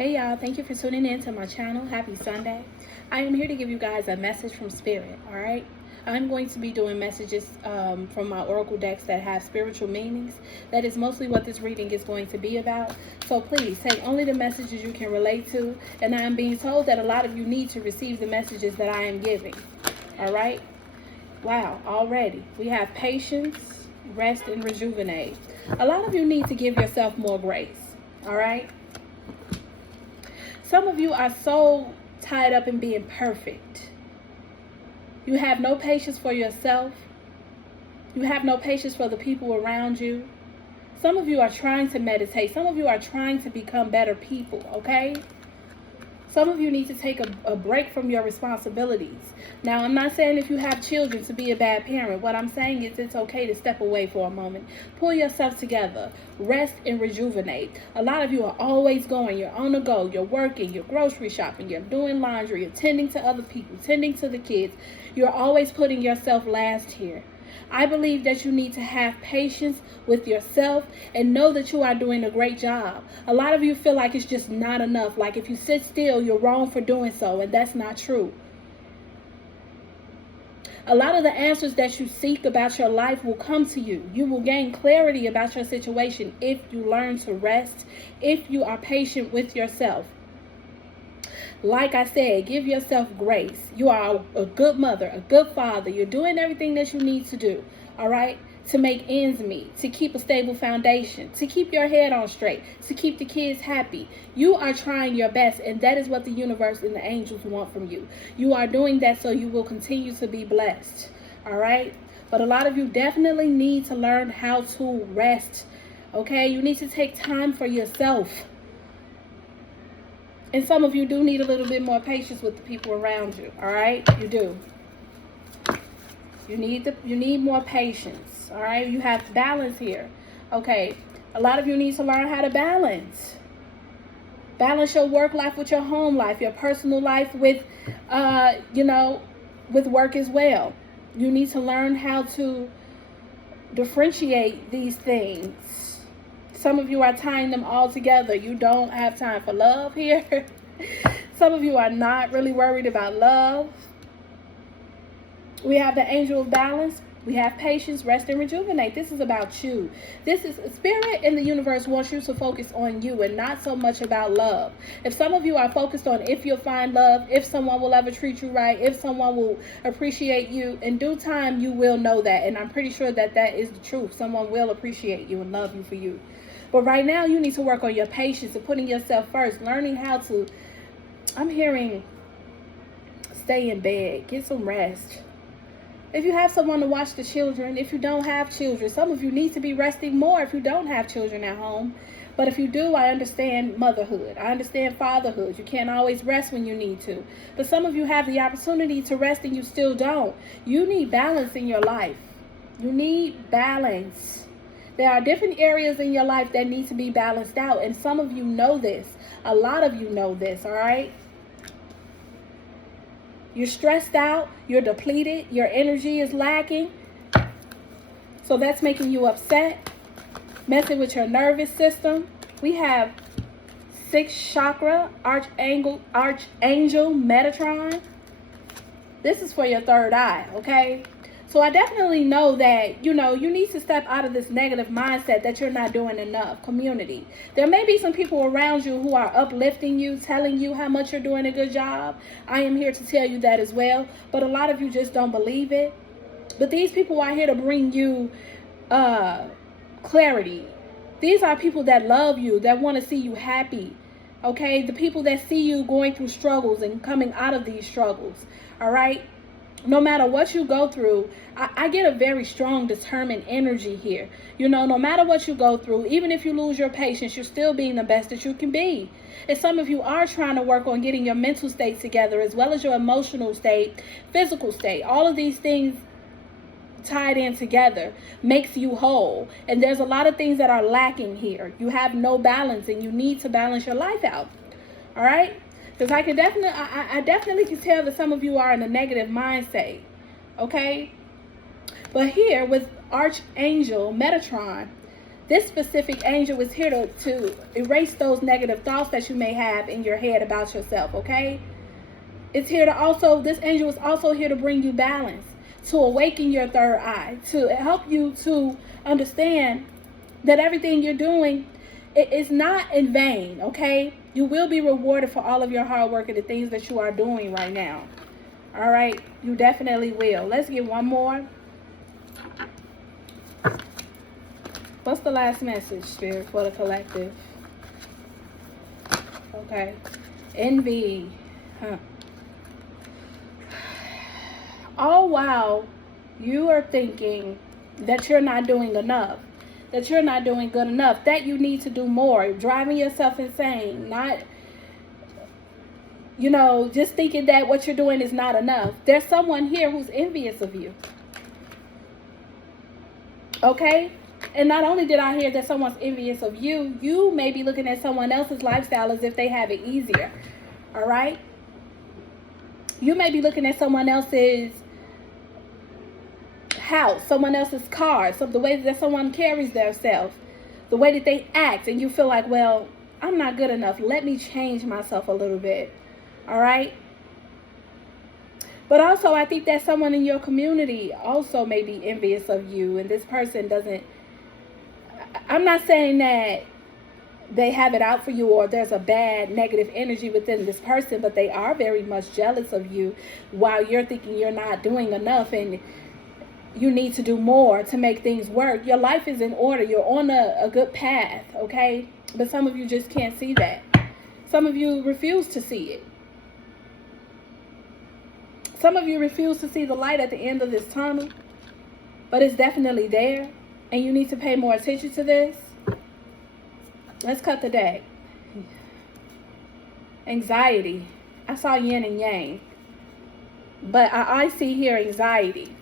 Hey y'all, thank you for tuning in to my channel. Happy Sunday. I am here to give you guys a message from Spirit, alright? I'm going to be doing messages from my oracle decks that have spiritual meanings. That is mostly what this reading is going to be about. So please, take only the messages you can relate to. And I am being told that a lot of you need to receive the messages that I am giving, alright? Wow, already. We have patience, rest, and rejuvenate. A lot of you need to give yourself more grace, alright? Some of you are so tied up in being perfect. You have no patience for yourself. You have no patience for the people around you. Some of you are trying to meditate. Some of you are trying to become better people, okay? Some of you need to take a break from your responsibilities. Now, I'm not saying if you have children to be a bad parent. What I'm saying is it's okay to step away for a moment. Pull yourself together. Rest and rejuvenate. A lot of you are always going. You're on the go. You're working. You're grocery shopping. You're doing laundry. You're tending to other people. Tending to the kids. You're always putting yourself last here. I believe that you need to have patience with yourself and know that you are doing a great job. A lot of you feel like it's just not enough. Like if you sit still, you're wrong for doing so, and that's not true. A lot of the answers that you seek about your life will come to you. You will gain clarity about your situation if you learn to rest, if you are patient with yourself. Like I said, give yourself grace. You are a good mother, a good father. You're doing everything that you need to do, all right, to make ends meet, to keep a stable foundation, to keep your head on straight, to keep the kids happy. You are trying your best, and that is what the universe and the angels want from you. You are doing that so you will continue to be blessed, all right? But a lot of you definitely need to learn how to rest, okay? You need to take time for yourself. And some of you do need a little bit more patience with the people around you, all right? You do. You need more patience, all right? You have balance here. Okay, a lot of you need to learn how to balance. Balance your work life with your home life, your personal life with, with work as well. You need to learn how to differentiate these things. Some of you are tying them all together. You don't have time for love here. Some of you are not really worried about love. We have the angel of balance. We have patience, rest, and rejuvenate. This is about you. This is Spirit in the universe wants you to focus on you and not so much about love. If some of you are focused on if you'll find love, if someone will ever treat you right, if someone will appreciate you, in due time you will know that. And I'm pretty sure that that is the truth. Someone will appreciate you and love you for you. But right now, you need to work on your patience and putting yourself first, learning how to, I'm hearing, stay in bed, get some rest. If you have someone to watch the children, if you don't have children, some of you need to be resting more if you don't have children at home. But if you do, I understand motherhood. I understand fatherhood. You can't always rest when you need to. But some of you have the opportunity to rest and you still don't. You need balance in your life. You need balance. There are different areas in your life that need to be balanced out. And some of you know this. A lot of you know this, all right? You're stressed out. You're depleted. Your energy is lacking. So that's making you upset. Messing with your nervous system. We have 6th chakra, Archangel Metatron. This is for your third eye, okay? So I definitely know that, you need to step out of this negative mindset that you're not doing enough. Community. There may be some people around you who are uplifting you, telling you how much you're doing a good job. I am here to tell you that as well. But a lot of you just don't believe it. But these people are here to bring you clarity. These are people that love you, that want to see you happy. Okay? The people that see you going through struggles and coming out of these struggles. All right? No matter what you go through, I get a very strong, determined energy here. No matter what you go through, even if you lose your patience, you're still being the best that you can be. And some of you are trying to work on getting your mental state together, as well as your emotional state, physical state. All of these things tied in together makes you whole. And there's a lot of things that are lacking here. You have no balance, and you need to balance your life out. All right? Because I definitely can tell that some of you are in a negative mindset, okay? But here with Archangel Metatron, This specific angel is here to erase those negative thoughts that you may have in your head about yourself, okay? It's here to also, this angel is also here to bring you balance, to awaken your third eye, to help you to understand that everything you're doing is not in vain, okay? You will be rewarded for all of your hard work and the things that you are doing right now. All right? You definitely will. Let's get one more. What's the last message, Spirit, for the collective? Okay. Envy. Huh. Oh, wow. You are thinking that you're not doing enough, that you're not doing good enough, that you need to do more, driving yourself insane, not, you know, just thinking that what you're doing is not enough. There's someone here who's envious of you. Okay? And not only did I hear that someone's envious of you, you may be looking at someone else's lifestyle as if they have it easier. All right? You may be looking at someone else's house, someone else's car, the way that someone carries themselves, the way that they act, and you feel like, well, I'm not good enough. Let me change myself a little bit. All right? But also, I think that someone in your community also may be envious of you, and this person doesn't, I'm not saying that they have it out for you or there's a bad negative energy within this person, but they are very much jealous of you while you're thinking you're not doing enough and you need to do more to make things work. Your life is in order. You're on a good path, okay? But some of you just can't see that. Some of you refuse to see it. Some of you refuse to see the light at the end of this tunnel, but it's definitely there, and you need to pay more attention to this. Let's cut the deck. Anxiety. I saw yin and yang, but I see here anxiety.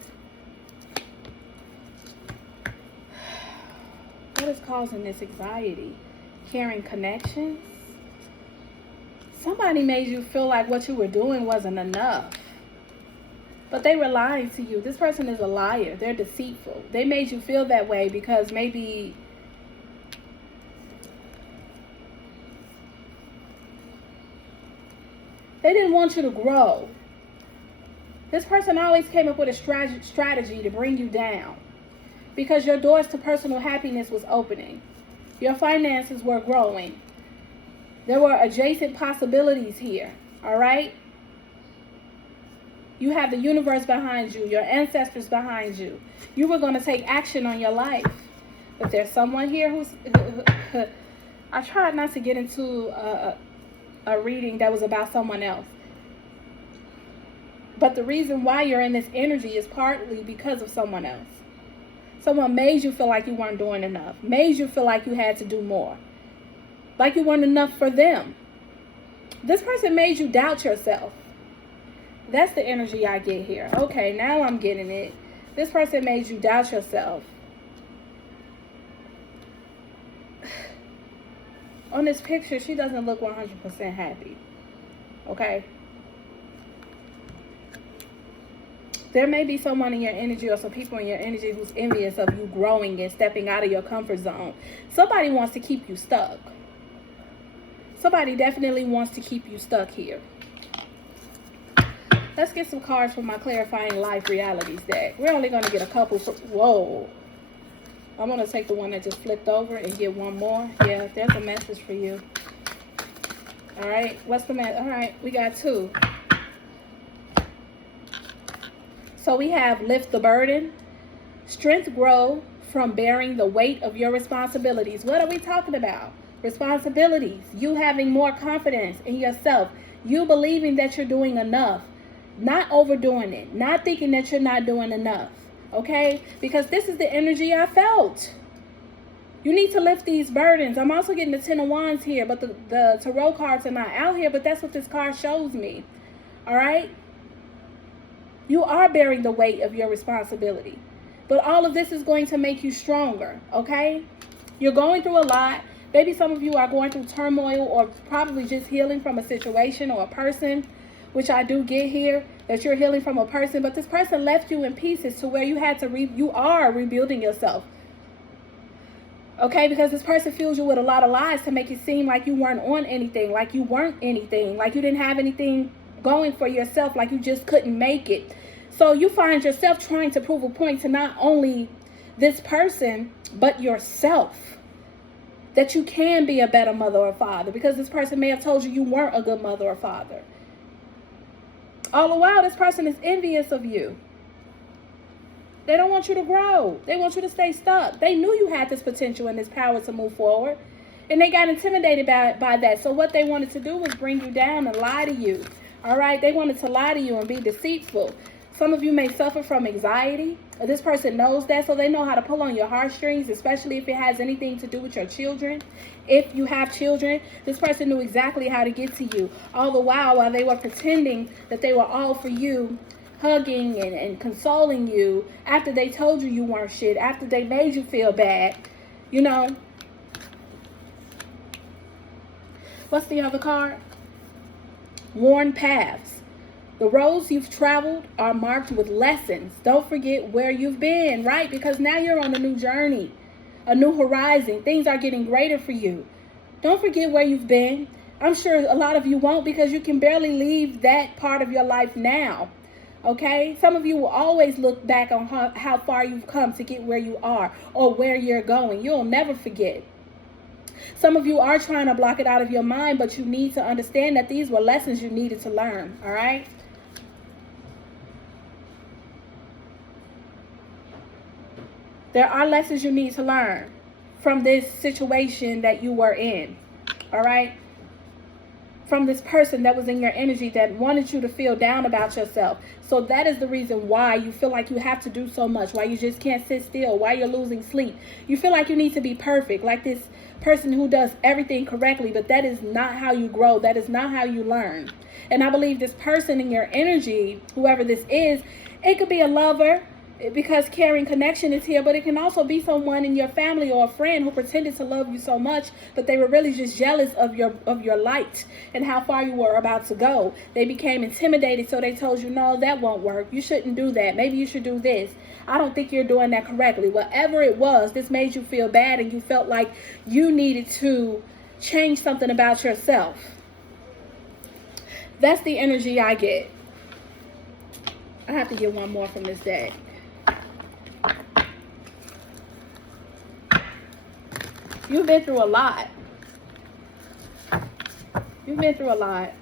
What is causing this anxiety? Caring connections? Somebody made you feel like what you were doing wasn't enough. But they were lying to you. This person is a liar. They're deceitful. They made you feel that way because maybe they didn't want you to grow. This person always came up with a strategy to bring you down because your doors to personal happiness was opening. Your finances were growing. There were adjacent possibilities here. All right? You have the universe behind you, your ancestors behind you. You were going to take action on your life. But there's someone here who's... I tried not to get into a reading that was about someone else. But the reason why you're in this energy is partly because of someone else. Someone made you feel like you weren't doing enough. Made you feel like you had to do more. Like you weren't enough for them. This person made you doubt yourself. That's the energy I get here. Okay, now I'm getting it. This person made you doubt yourself. On this picture, she doesn't look 100% happy. Okay? There may be someone in your energy or some people in your energy who's envious of you growing and stepping out of your comfort zone. Somebody wants to keep you stuck. Somebody definitely wants to keep you stuck here. Let's get some cards from my Clarifying Life Realities deck. We're only going to get a couple. Whoa. I'm going to take the one that just flipped over and get one more. Yeah, there's a message for you. All right. What's the message? All right. We got two. So we have lift the burden. Strength grow from bearing the weight of your responsibilities. What are we talking about? Responsibilities. You having more confidence in yourself. You believing that you're doing enough. Not overdoing it. Not thinking that you're not doing enough. Okay? Because this is the energy I felt. You need to lift these burdens. I'm also getting the Ten of Wands here, but the Tarot cards are not out here, but that's what this card shows me. All right? You are bearing the weight of your responsibility. But all of this is going to make you stronger. Okay? You're going through a lot. Maybe some of you are going through turmoil or probably just healing from a situation or a person, which I do get here, that you're healing from a person, but this person left you in pieces to where you had to, you are rebuilding yourself. Okay, because this person fuels you with a lot of lies to make it seem like you weren't on anything, like you weren't anything, like you didn't have anything going for yourself, like you just couldn't make it. So you find yourself trying to prove a point to not only this person, but yourself, that you can be a better mother or father, because this person may have told you you weren't a good mother or father. All the while, this person is envious of you. They don't want you to grow. They want you to stay stuck. They knew you had this potential and this power to move forward, and they got intimidated by that. So what they wanted to do was bring you down and lie to you. All right? They wanted to lie to you and be deceitful. Some of you may suffer from anxiety. This person knows that, so they know how to pull on your heartstrings, especially if it has anything to do with your children. If you have children, this person knew exactly how to get to you. All the while they were pretending that they were all for you, hugging and consoling you after they told you you weren't shit, after they made you feel bad, you know. What's the other card? Worn paths. The roads you've traveled are marked with lessons. Don't forget where you've been, right? Because now you're on a new journey, a new horizon. Things are getting greater for you. Don't forget where you've been. I'm sure a lot of you won't, because you can barely leave that part of your life now. Okay, some of you will always look back on how far you've come to get where you are or where you're going. You'll never forget. Some of you are trying to block it out of your mind, but you need to understand that these were lessons you needed to learn. All right. There are lessons you need to learn from this situation that you were in. All right. From this person that was in your energy that wanted you to feel down about yourself. So that is the reason why you feel like you have to do so much, why you just can't sit still, why you're losing sleep. You feel like you need to be perfect, like this person who does everything correctly, but that is not how you grow. That is not how you learn. And I believe this person in your energy, whoever this is, it could be a lover, because caring connection is here, but it can also be someone in your family or a friend who pretended to love you so much, but they were really just jealous of your light and how far you were about to go. They became intimidated, so they told you, no, that won't work. You shouldn't do that. Maybe you should do this. I don't think you're doing that correctly. Whatever it was, this made you feel bad, and you felt like you needed to change something about yourself. That's the energy I get. I have to get one more from this deck. You've been through a lot. You've been through a lot.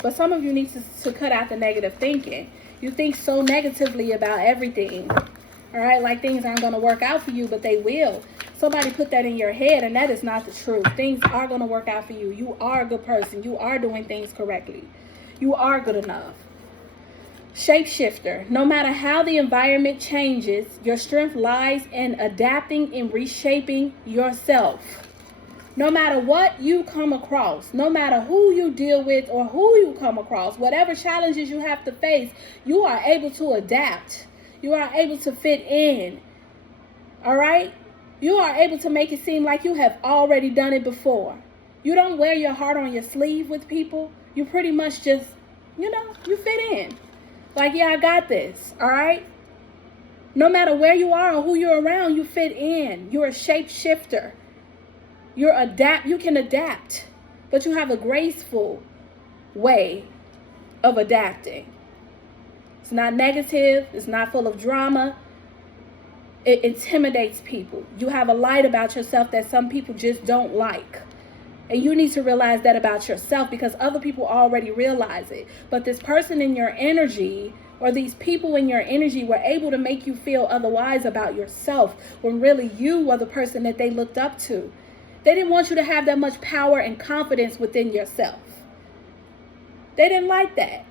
But some of you need to cut out the negative thinking. You think so negatively about everything. All right? Like things aren't going to work out for you, but they will. Somebody put that in your head, and that is not the truth. Things are going to work out for you. You are a good person. You are doing things correctly. You are good enough. Shapeshifter. No matter how the environment changes, your strength lies in adapting and reshaping yourself. No matter what you come across, no matter who you deal with or who you come across, whatever challenges you have to face, you are able to adapt. You are able to fit in. All right? You are able to make it seem like you have already done it before. You don't wear your heart on your sleeve with people. You pretty much just, you fit in. Like, yeah, I got this, all right? No matter where you are or who you're around, you fit in. You're a shapeshifter. You can adapt, but you have a graceful way of adapting. It's not negative. It's not full of drama. It intimidates people. You have a light about yourself that some people just don't like. And you need to realize that about yourself, because other people already realize it. But this person in your energy, or these people in your energy, were able to make you feel otherwise about yourself, when really you were the person that they looked up to. They didn't want you to have that much power and confidence within yourself. They didn't like that.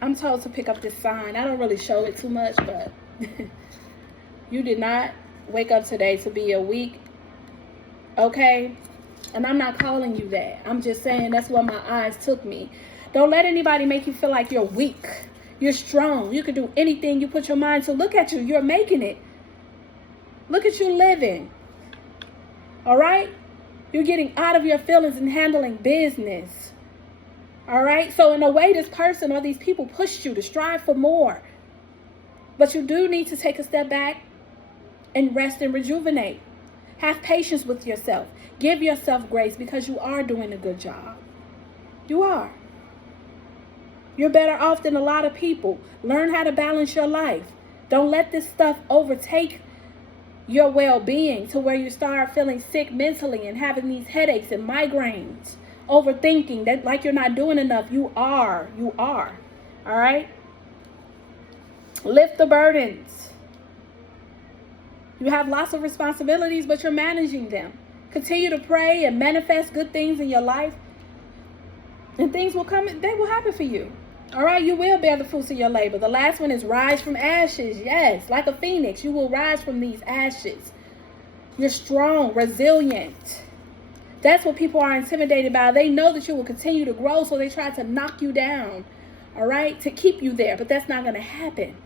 I'm told to pick up this sign. I don't really show it too much, but you did not wake up today to be a weak, okay? And I'm not calling you that. I'm just saying that's where my eyes took me. Don't let anybody make you feel like you're weak. You're strong. You can do anything you put your mind to. Look at you. You're making it. Look at you living. All right? You're getting out of your feelings and handling business. All right? So in a way, this person or these people pushed you to strive for more. But you do need to take a step back and rest and rejuvenate. Have patience with yourself. Give yourself grace because you are doing a good job. You are. You're better off than a lot of people. Learn how to balance your life. Don't let this stuff overtake your well-being to where you start feeling sick mentally and having these headaches and migraines. Overthinking that like you're not doing enough. You are. All right? Lift the burdens. You have lots of responsibilities, but you're managing them. Continue to pray and manifest good things in your life. And things will come, they will happen for you. All right, you will bear the fruits of your labor. The last one is rise from ashes. Yes, like a phoenix, you will rise from these ashes. You're strong, resilient. That's what people are intimidated by. They know that you will continue to grow, so they try to knock you down, all right, to keep you there. But that's not going to happen.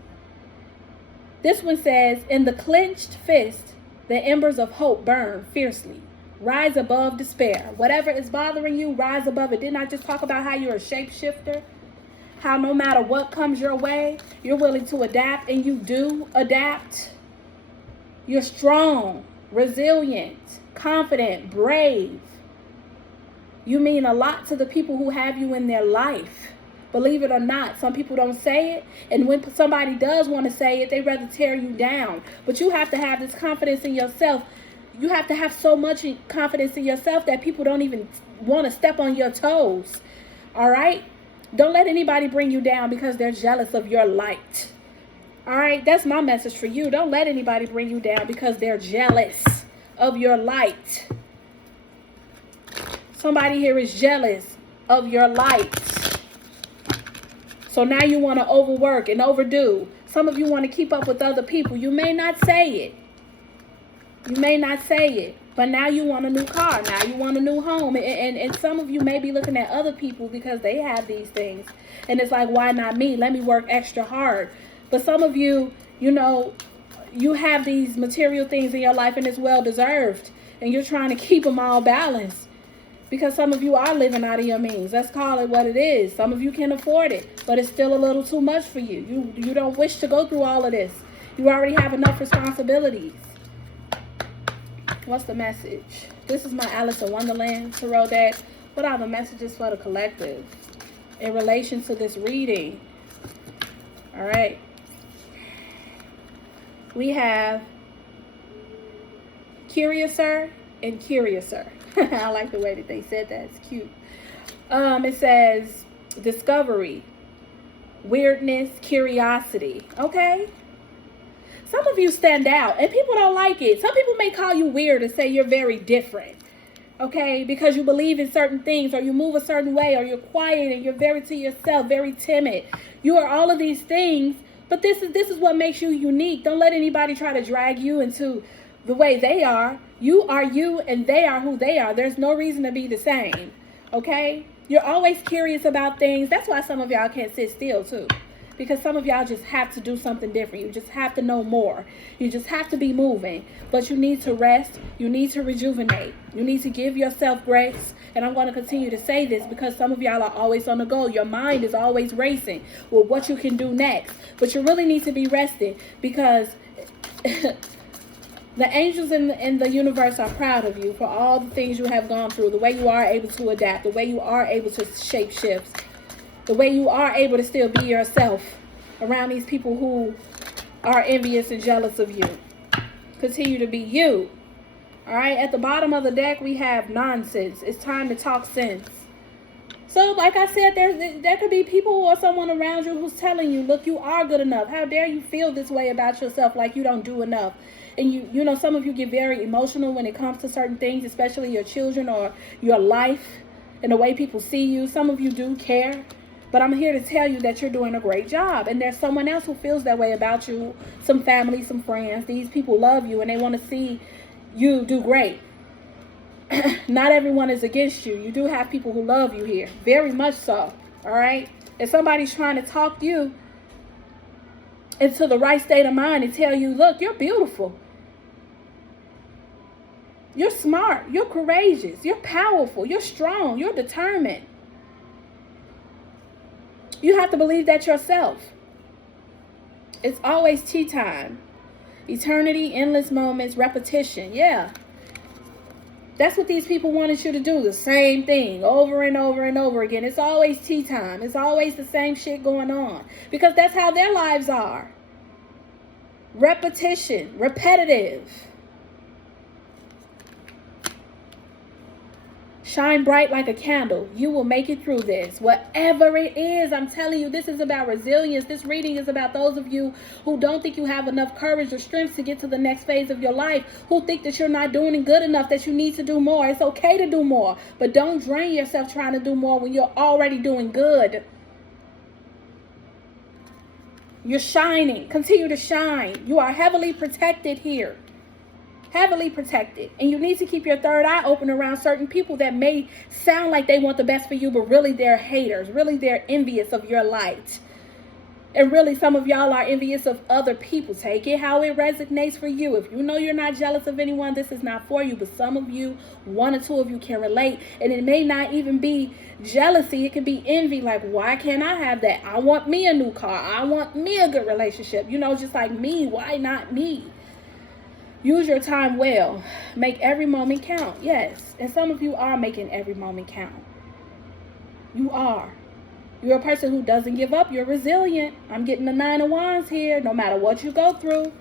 This one says, in the clenched fist, the embers of hope burn fiercely. Rise above despair. Whatever is bothering you, rise above it. Didn't I just talk about how you're a shapeshifter? How no matter what comes your way, you're willing to adapt, and you do adapt. You're strong, resilient, confident, brave. You mean a lot to the people who have you in their life. Believe it or not, some people don't say it. And when somebody does want to say it, they rather tear you down. But you have to have this confidence in yourself. You have to have so much confidence in yourself that people don't even want to step on your toes. All right? Don't let anybody bring you down because they're jealous of your light. All right? That's my message for you. Don't let anybody bring you down because they're jealous of your light. Somebody here is jealous of your light. So now you want to overwork and overdo. Some of you want to keep up with other people. You may not say it. You may not say it. But now you want a new car. Now you want a new home. And some of you may be looking at other people because they have these things. And it's like, why not me? Let me work extra hard. But some of you, you know, you have these material things in your life and it's well deserved. And you're trying to keep them all balanced. Because some of you are living out of your means. Let's call it what it is. Some of you can afford it, but it's still a little too much for you. You don't wish to go through all of this. You already have enough responsibilities. What's the message? This is my Alice in Wonderland Tarot deck. What are the messages for the collective in relation to this reading? All right. We have Curiouser and Curiouser. I like the way that they said that. It's cute. It says discovery, weirdness, curiosity. Okay. Some of you stand out and people don't like it. Some people may call you weird and say you're very different. Okay. Because you believe in certain things or you move a certain way or you're quiet and you're very to yourself, very timid. You are all of these things. But this is what makes you unique. Don't let anybody try to drag you into the way they are. You are you and they are who they are. There's no reason to be the same. Okay? You're always curious about things. That's why some of y'all can't sit still too. Because some of y'all just have to do something different. You just have to know more. You just have to be moving. But you need to rest. You need to rejuvenate. You need to give yourself grace. And I'm going to continue to say this because some of y'all are always on the go. Your mind is always racing with what you can do next. But you really need to be resting because the angels in the universe are proud of you for all the things you have gone through, the way you are able to adapt, the way you are able to shape shifts, the way you are able to still be yourself around these people who are envious and jealous of you. Continue to be you. All right, at the bottom of the deck, we have nonsense. It's time to talk sense. So, like I said, there could be people or someone around you who's telling you, look, you are good enough. How dare you feel this way about yourself, like you don't do enough. And you know, some of you get very emotional when it comes to certain things, especially your children or your life and the way people see you. Some of you do care. But I'm here to tell you that you're doing a great job. And there's someone else who feels that way about you. Some family, some friends. These people love you and they want to see you do great. Not everyone is against you. You do have people who love you here. Very much so. All right? If somebody's trying to talk you into the right state of mind and tell you, look, you're beautiful. You're smart. You're courageous. You're powerful. You're strong. You're determined. You have to believe that yourself. It's always tea time. Eternity, endless moments, repetition. Yeah. That's what these people wanted you to do. The same thing over and over and over again. It's always tea time. It's always the same shit going on. Because that's how their lives are. Repetition. Repetitive. Shine bright like a candle. You will make it through this. Whatever it is, I'm telling you, this is about resilience. This reading is about those of you who don't think you have enough courage or strength to get to the next phase of your life, who think that you're not doing good enough, that you need to do more. It's okay to do more, but don't drain yourself trying to do more when you're already doing good. You're shining. Continue to shine. You are heavily protected here. Heavily protected. And you need to keep your third eye open around certain people that may sound like they want the best for you, but really they're haters. Really they're envious of your light. And really some of y'all are envious of other people. Take it how it resonates for you. If you know you're not jealous of anyone, this is not for you. But some of you, one or two of you, can relate. And it may not even be jealousy. It can be envy. Like, why can't I have that? I want me a new car. I want me a good relationship. You know, just like me. Why not me? Use your time well. Make every moment count. Yes. And some of you are making every moment count. You are. You're a person who doesn't give up. You're resilient. I'm getting the 9 of Wands here, no matter what you go through.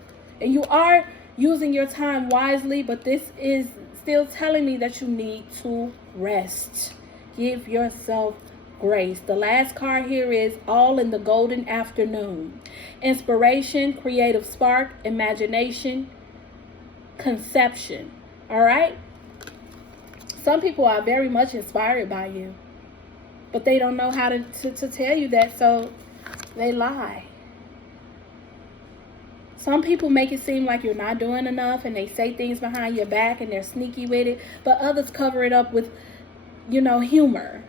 And you are using your time wisely, but this is still telling me that you need to rest. Give yourself grace. The last card here is all in the golden afternoon. Inspiration, creative spark, imagination, conception. All right? Some people are very much inspired by you, but they don't know how to tell you that, so they lie. Some people make it seem like you're not doing enough, and they say things behind your back, and they're sneaky with it, but others cover it up with, you know, humor,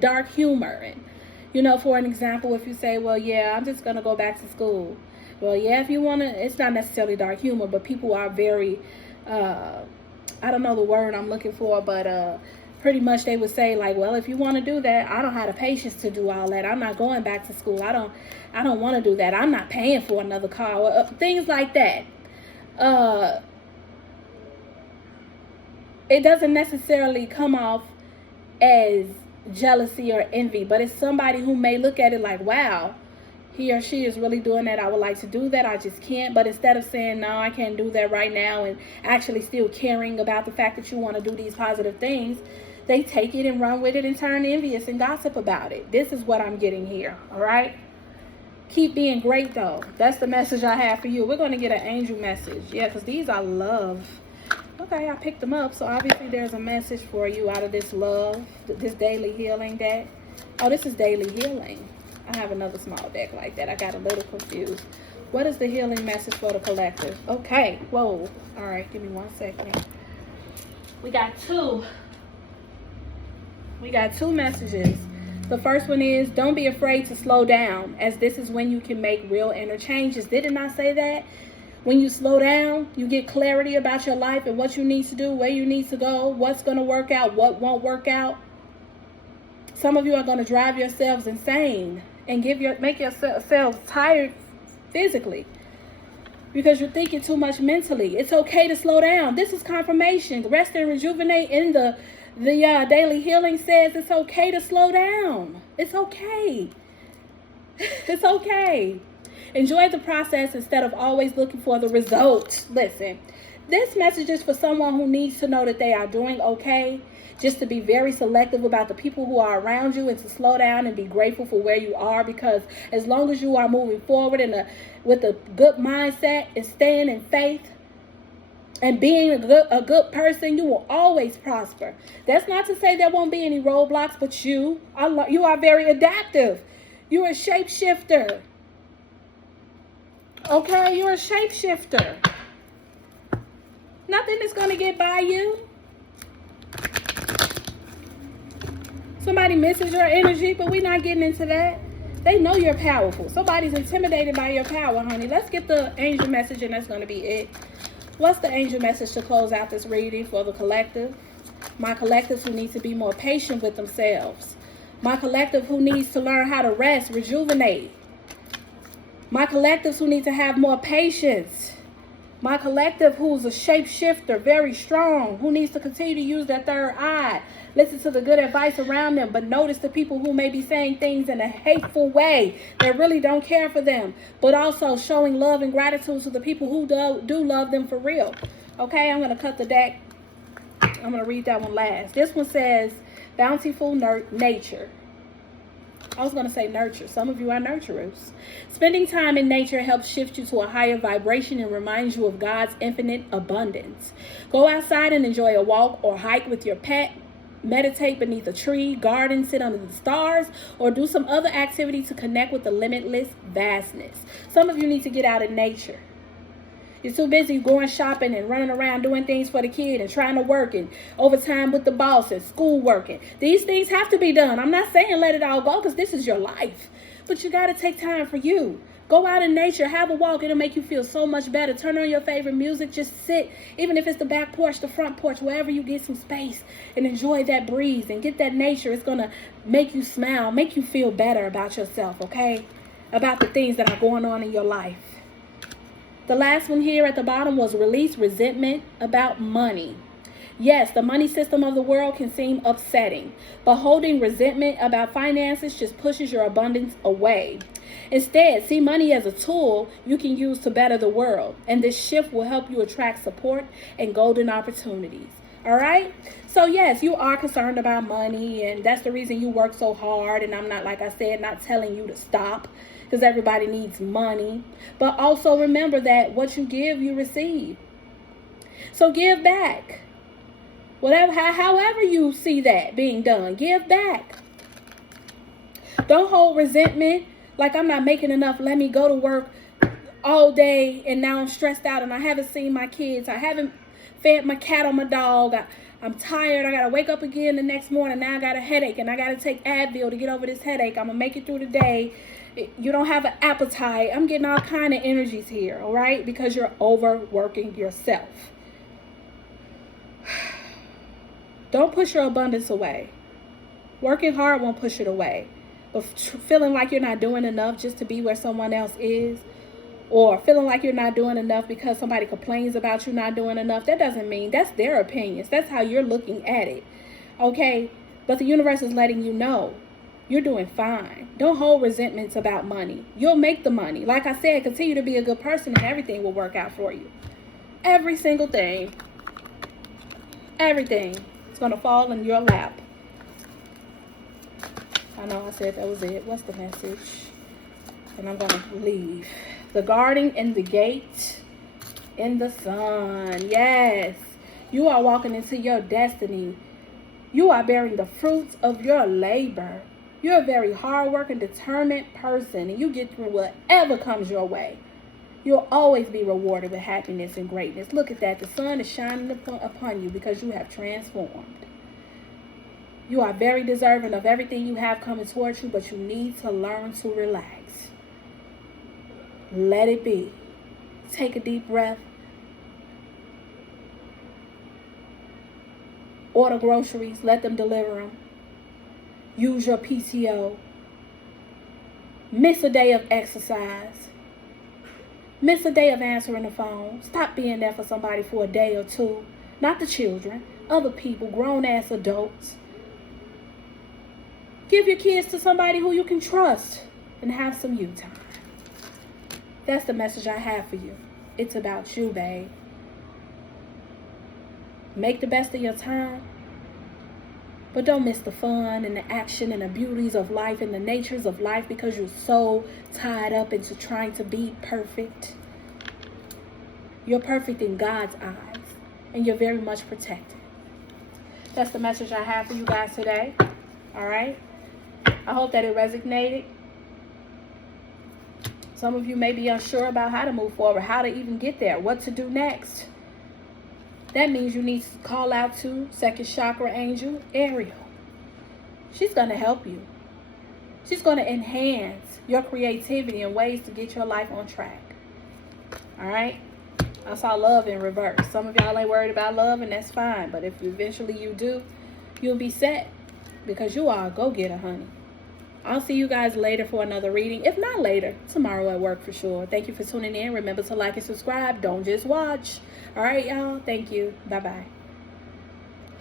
dark humor. And, you know, for an example, if you say, well, yeah, I'm just going to go back to school. Well, yeah, if you want to, it's not necessarily dark humor, but people are very, I don't know the word I'm looking for, but pretty much they would say like, well, if you want to do that, I don't have the patience to do all that. I'm not going back to school. I don't want to do that. I'm not paying for another car. Things like that. It doesn't necessarily come off as jealousy or envy, but it's somebody who may look at it like, wow, he or she is really doing that. I would like to do that. I just can't. But instead of saying, no, I can't do that right now, and actually still caring about the fact that you want to do these positive things, they take it and run with it and turn envious and gossip about it. This is what I'm getting here. All right. Keep being great, though. That's the message I have for you. We're going to get an angel message. Yeah, because these are love. Okay, I picked them up. So obviously there's a message for you out of this love, this daily healing deck. Oh, this is daily healing. I have another small deck like that. I got a little confused. What is the healing message for the collective? Okay. Whoa. All right. Give me 1 second. We got two. We got two messages. The first one is, don't be afraid to slow down, as this is when you can make real inner changes. Didn't I say that? When you slow down, you get clarity about your life and what you need to do, where you need to go, what's going to work out, what won't work out. Some of you are going to drive yourselves insane and make yourselves tired physically because you're thinking too much mentally. It's okay to slow down. This is confirmation. Rest and rejuvenate in the daily healing says it's okay to slow down. It's okay. It's okay. Enjoy the process instead of always looking for the result. Listen, this message is for someone who needs to know that they are doing okay. Just to be very selective about the people who are around you and to slow down and be grateful for where you are, because as long as you are moving forward with a good mindset and staying in faith and being a good person, you will always prosper. That's not to say there won't be any roadblocks, but you are very adaptive. You're a shapeshifter. Okay, you're a shapeshifter. Nothing is going to get by you. Somebody misses your energy, but we're not getting into that. They know you're powerful. Somebody's intimidated by your power, honey. Let's get the angel message, and that's going to be it. What's the angel message to close out this reading for the collective? My collectives who need to be more patient with themselves. My collective who needs to learn how to rest, rejuvenate. My collectives who need to have more patience My collective, who's a shapeshifter, very strong, who needs to continue to use their third eye. Listen to the good advice around them, but notice the people who may be saying things in a hateful way that really don't care for them, but also showing love and gratitude to the people who do love them for real. Okay, I'm going to cut the deck. I'm going to read that one last. This one says, bountiful nature. I was going to say nurture. Some of you are nurturers. Spending time in nature helps shift you to a higher vibration and reminds you of God's infinite abundance. Go outside and enjoy a walk or hike with your pet. Meditate beneath a tree, garden, sit under the stars, or do some other activity to connect with the limitless vastness. Some of you need to get out in nature. You're too busy going shopping and running around doing things for the kid and trying to work and overtime with the boss and school working. These things have to be done. I'm not saying let it all go because this is your life. But you got to take time for you. Go out in nature, have a walk. It'll make you feel so much better. Turn on your favorite music. Just sit, even if it's the back porch, the front porch, wherever you get some space, and enjoy that breeze and get that nature. It's going to make you smile, make you feel better about yourself, okay? About the things that are going on in your life. The last one here at the bottom was release resentment about money. Yes, the money system of the world can seem upsetting, but holding resentment about finances just pushes your abundance away. Instead, see money as a tool you can use to better the world, and this shift will help you attract support and golden opportunities. All right? So yes, you are concerned about money, and that's the reason you work so hard, and I'm not, like I said, not telling you to stop, because everybody needs money. But also remember that what you give, you receive. So give back. However you see that being done, give back. Don't hold resentment like I'm not making enough. Let me go to work all day and now I'm stressed out and I haven't seen my kids. I haven't fed my cat or my dog. I'm tired. I got to wake up again the next morning. Now I got a headache and I got to take Advil to get over this headache. I'm going to make it through the day. You don't have an appetite. I'm getting all kind of energies here, all right? Because you're overworking yourself. Don't push your abundance away. Working hard won't push it away. But feeling like you're not doing enough just to be where someone else is, or feeling like you're not doing enough because somebody complains about you not doing enough, that doesn't mean, that's their opinions. That's how you're looking at it. Okay? But the universe is letting you know you're doing fine. Don't hold resentments about money. You'll make the money. Like I said, continue to be a good person and everything will work out for you. Every single thing. Everything is going to fall in your lap. I know I said that was it. What's the message? And I'm going to leave. The guarding in the gate in the sun. Yes. You are walking into your destiny. You are bearing the fruits of your labor. You're a very hard-working, determined person, and you get through whatever comes your way. You'll always be rewarded with happiness and greatness. Look at that. The sun is shining upon you because you have transformed. You are very deserving of everything you have coming towards you, but you need to learn to relax. Let it be. Take a deep breath. Order groceries. Let them deliver them. Use your PTO. Miss a day of exercise. Miss a day of answering the phone. Stop being there for somebody for a day or two. Not the children. Other people. Grown-ass adults. Give your kids to somebody who you can trust. And have some you time. That's the message I have for you. It's about you, babe. Make the best of your time. But don't miss the fun and the action and the beauties of life and the natures of life because you're so tied up into trying to be perfect. You're perfect in God's eyes. And you're very much protected. That's the message I have for you guys today. All right? I hope that it resonated. Some of you may be unsure about how to move forward, how to even get there, what to do next. That means you need to call out to second chakra angel, Ariel. She's going to help you. She's going to enhance your creativity and ways to get your life on track. All right? I saw love in reverse. Some of y'all ain't worried about love, and that's fine. But if eventually you do, you'll be set because you are a go-getter, honey. I'll see you guys later for another reading. If not later, tomorrow at work for sure. Thank you for tuning in. Remember to like and subscribe. Don't just watch. All right, y'all. Thank you. Bye-bye.